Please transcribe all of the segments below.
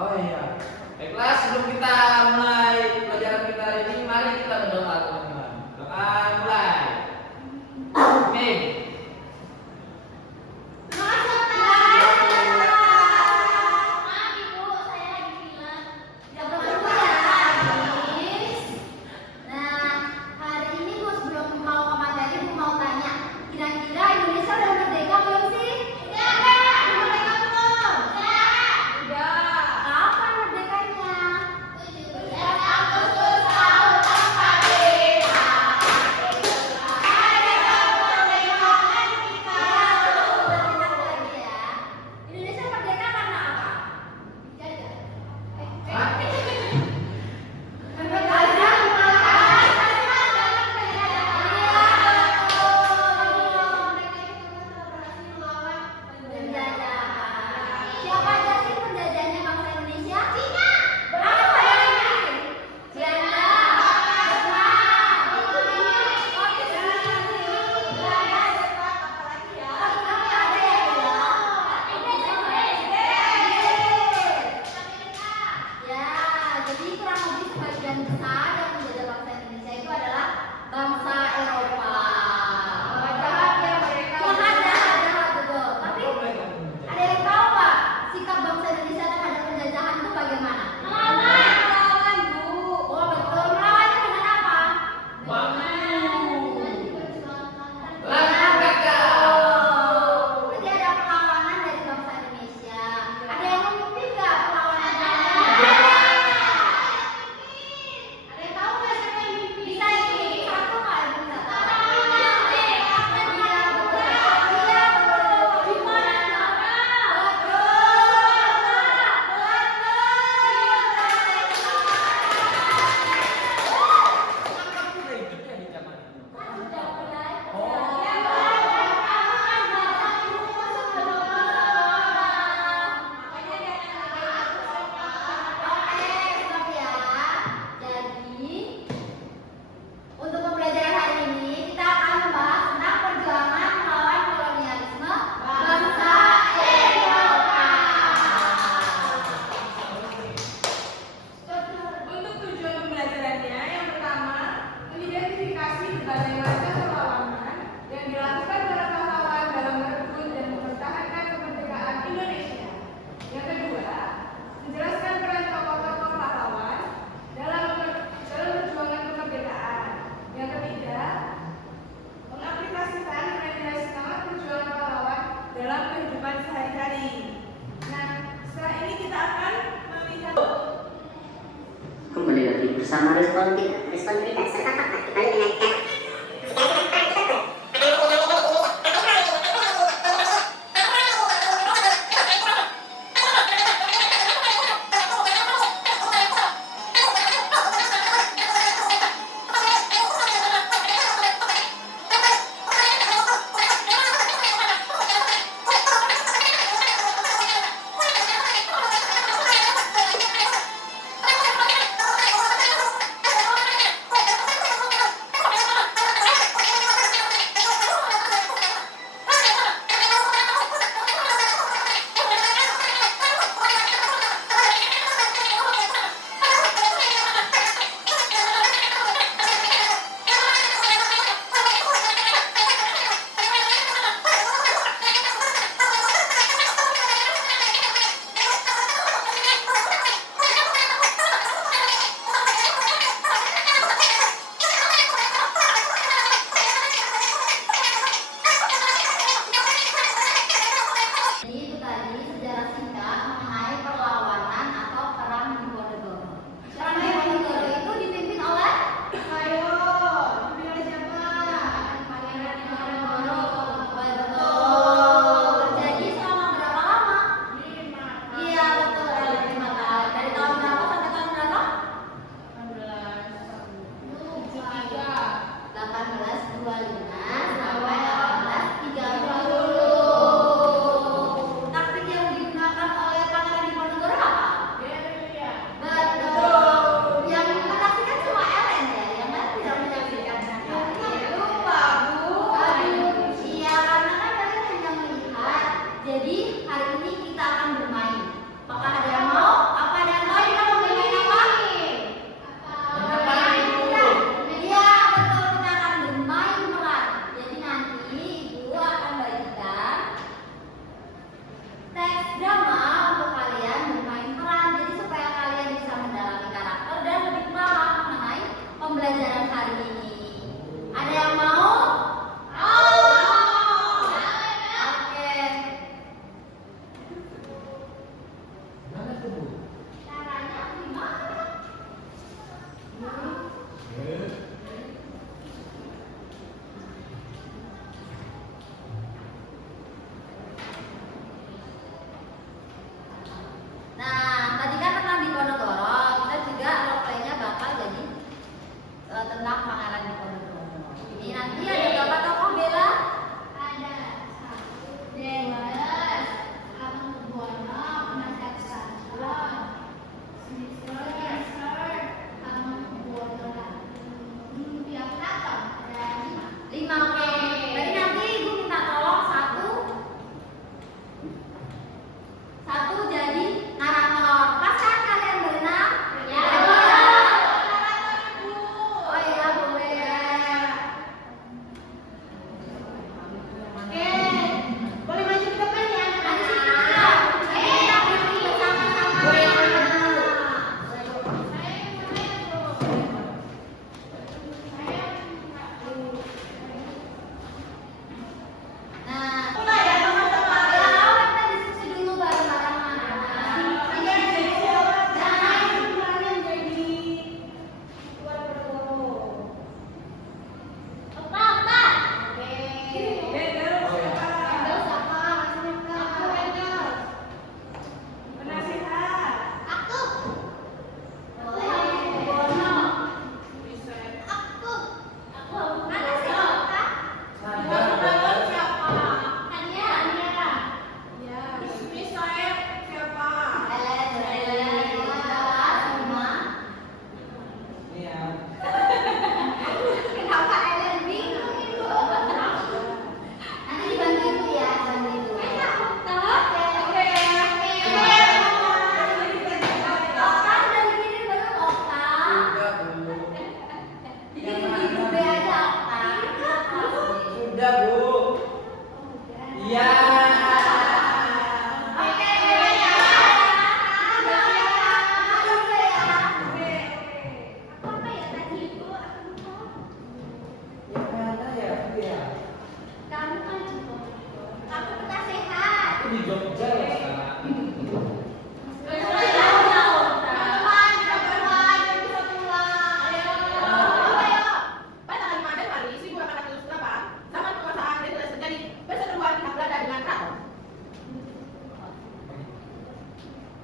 Oh iya. Baiklah, sebelum kita mulai pelajaran kita hari ini, mari kita berdoa teman-teman. Doa mulai. Amin. Kembali lagi bersama respon kita serta fakta kembali dengan kita.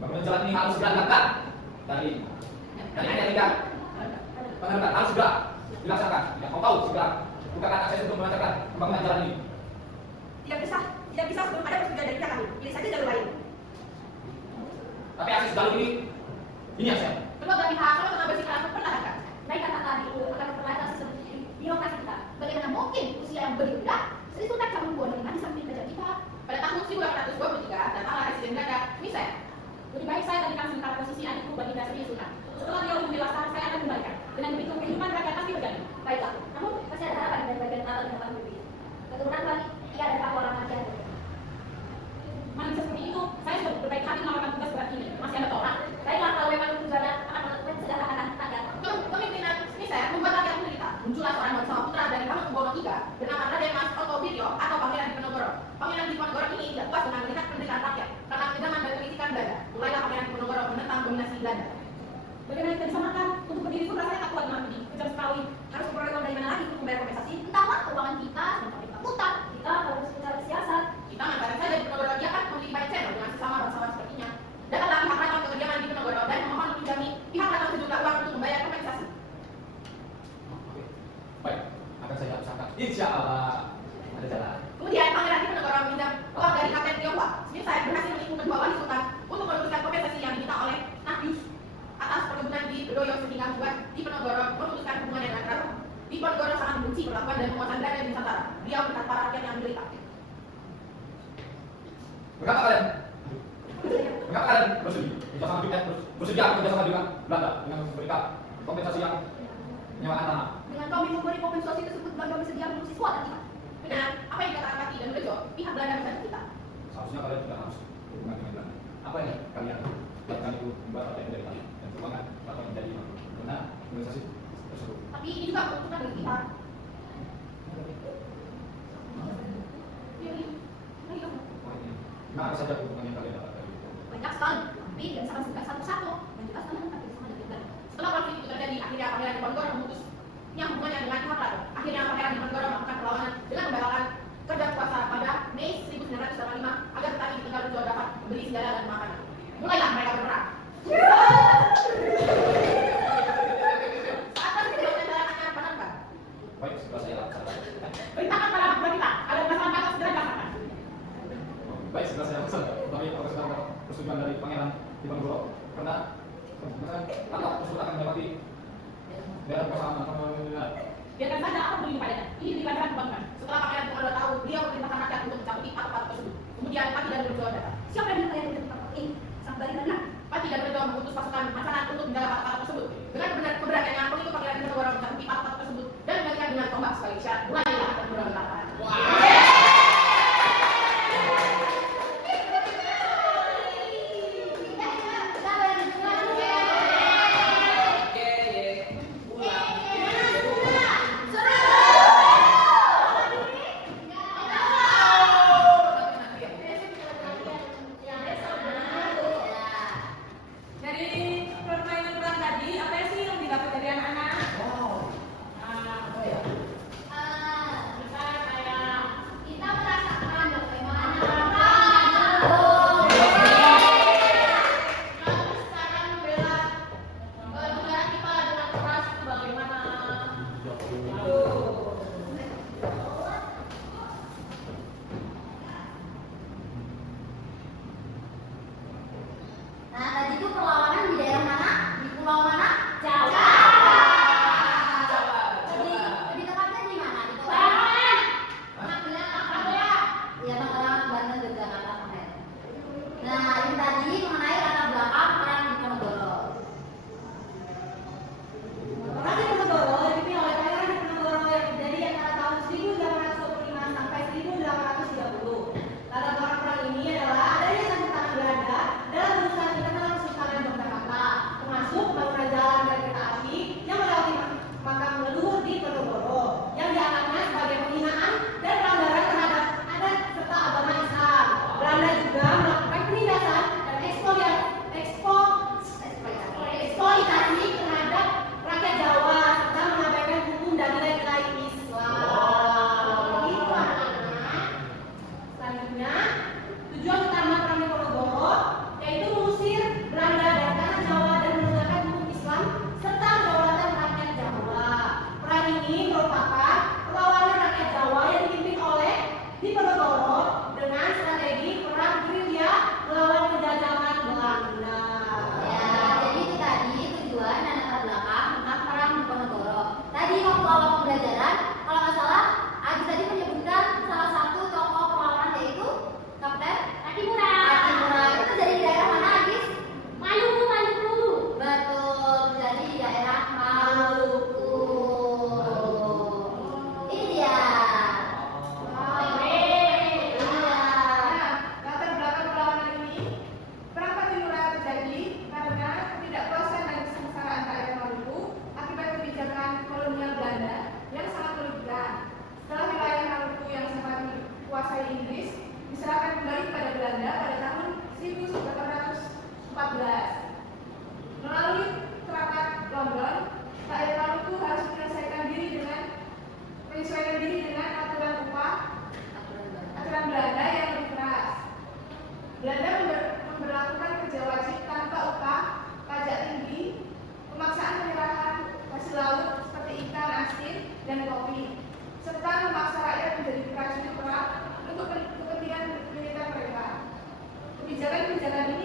Bangunan jalan ini harus segera dilakukan. Dari ayat 3. Benar-benar harus segera dilaksanakan. Ya, kau tahu segera bukakan akses untuk melancarkan pembangunan jalan ini. Tidak bisa sebelum ada persetujuan dari pihak kami. Pilih saja jalur lain. Tapi akses jalur ini akses. Kedua belah pihak kalau tengah bersikap mempertahankan. Baik kata tadi itu akan memperlahan seperti birokrasi kita. Bagaimana mungkin usia yang begitu muda Sri Sultan Hamengkubuwono dengan di samping kerajaan kita pada tahun 1823 datanglah Residen Belanda, ini saya. Lebih baik saya berikan sementara posisi adikku bagi Sri Sultan. Setelah dia menjelaskan, saya akan kembalikan. Dengan begitu kehidupan rakyat pasti berjalan. Baiklah, namun masih ada harapan dari bagian atas dan depan berbeda. Keturunan kami, ia dan Pak orang masih ada. Mana bisa seperti itu? Saya sudah berbaik hati melakukan tugas berat ini. Masih ada orang. Baiklah, kalau memang tujuannya akan melakukan sederhana tanda. Kepemimpinan ini saya membuat rakyat menderita. Muncullah seorang bersama putra dari Hamengkubuwono III bernama Raden Mas Otobiryo atau Pangeran Diponegoro. Pangeran Diponegoro ini tidak puas dengan melihat penderitaan rakyat karena kedaman dan pendidikan Belanda. Mulailah Pangeran Diponegoro menentang dominasi Belanda. Bagaimana kita bisa makan? Untuk berdiri pun rasanya tak kuat dengan ini. Kejam sekali. Harus memperoleh uang dari mana lagi untuk membayar kompensasi? Entahlah keuangan kita dan pemerintah hutan. Kita harus mencari siasat. Kita manfaatkan saja Diponegoro, dia akan memiliki banyak channel dengan sesama bangsawan sepertinya. Datanglah pihak keraton ke kediaman Diponegoro dan memohon meminjami pihak keraton sejumlah uang untuk membayar kompensasi. Oke. Baik, akan saya usahakan. Insya Allah ada jalan. Kemudian Pangeran Diponegoro meminjam uang dari Kapten Tionghoa. Sehingga saya berhasil menipu kedua wali sultan untuk meluruskan kompensasi yang diminta oleh Nafius atas perkebunan di Bedoyo sehingga membuat Diponegoro memutuskan hubungan dengan keraton. Diponegoro sangat membenci perlakuan dan penguasaan Belanda di Nusantara. Beliau melihat para rakyat yang menderita. Berapa kalian? Berapa kalian bersedia? Kerjasama juga, bersedia kerjasama dengan Belanda dengan memberikan kompensasi yang penyewaan tanah. Dengan kami memberi kompensasi tersebut, Belanda bersedia mengusir suara kita. Dengan apa yang dikatakan Pati dan Bejo, pihak Belanda membantu kita. Seharusnya kalian tidak harus berhubungan dengan Belanda. Apa yang kalian lakukan itu membuat rakyat dari kalian dan keuangan atau menjadi karena organisasi tersebut. Tapi ini juga keuntungan bagi kita. Nah, apa saja keuntungan yang kalian dapatkan itu? Banyak sekali, tapi tidak bisa sebutkan satu-satu. Menjelaskan tentang bersama dengan Belanda. Setelah konflik itu terjadi, akhirnya Pangeran Diponegoro memutusnya hubungannya dengan pihak keraton. Akhirnya Pangeran Diponegoro melakukan perlawanan dengan membatalkan kerja kuasa pada Mei 1985 agar petani di Tegal Rejo dapat membeli senjata dan makanan. Mulailah mereka berperang. Saat itu tidak ada akan panangkan. Baik, setelah saya laksanakan. Perintahkan para budak kita agar masalah batas segera dilaksanakan. Baik, setelah saya laksanakan. Tapi apakah sudah dapat persetujuan dari Pangeran Diponegoro? Karena atau tersebut akan melewati daerah kekuasaan atau Biarkan saja apa berdiri padanya. Ini di pelajaran pembangunan. Setelah Pangeran Diponegoro tahu, beliau memerintahkan rakyat untuk mencakuti patok-patok tersebut. Kemudian Pati dan Bejo datang. Siapa yang minta yang mencakuti ini? Sang Balina. Pati dan Bejo mengutus pasukan makanan untuk menjaga patok-patok tersebut. Dengan keberaniannya, pengikut Pangeran Diponegoro mencakuti patok-patok tersebut dan membagikan dengan tombak sebagai syarat. Mulailah dan berontak. Dari permainan perang tadi, apa sih yang didapat dari anak-anak? wow. Ah, Apa ya? melakukan kerja wajib tanpa upah, pajak tinggi, pemaksaan penyerahan hasil laut seperti ikan, asin, dan kopi, serta memaksa rakyat menjadi prajurit perang untuk kepentingan militer mereka. Kebijakan-kebijakan ini